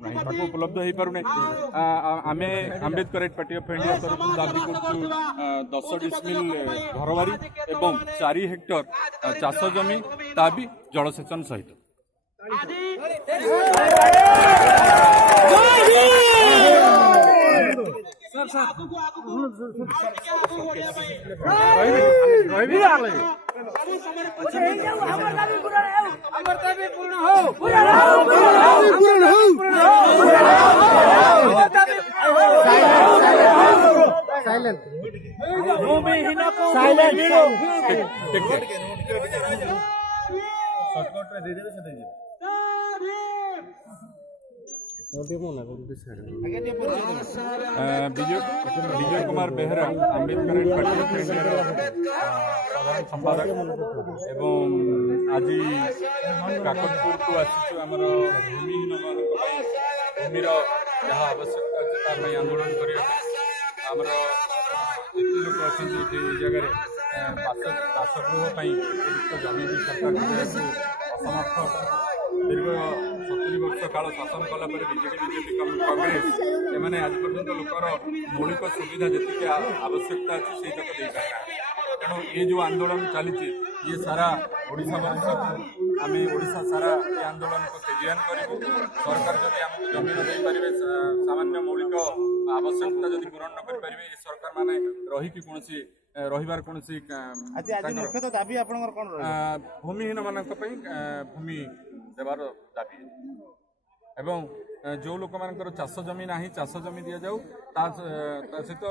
party उपलब्ध हो पारे आम आम्बेडकर पार्टी ऑफ इंडिया तरफ दाबी कर 10 डिसमिल घरबारी एवं 4 हेक्टर चाष जमी ता भी जलसेचन सहित Vijay Kumar Behera Ambedkar party of India साधारण संपादक एवं आज काकटपुर को आमर भूमिहीन भूमिर जहाँ आवश्यकता अच्छे आंदोलन करमर जिते लोग अच्छे जगह बासगृह उपयुक्त जमी भी सरकार असमर्थ दीर्घ 70 वर्ष काल शासन कलापर बीजेपी कांग्रेस एमाने आज पर्यंत लोकर मौलिक सुविधा जी आवश्यकता अच्छी से तक दे पारे तेणु ये जो आंदोलन चली ये सारा ओडिशा आम ओडिशा सारा ये आंदोलन को तेजियान करूँ सरकार जब आमको जमीन दे पारे सामान्य मौलिक आवश्यकता जब पूरण न करें ये सरकार माने रही कौन रहीबार कौन मुख्यतः दाबी आपनकर कोन भूमिहीन मानक भूमि देवार दाबी एवं जो लोक मानकर चाष जमी ना चाष जमी दि जाऊ सहित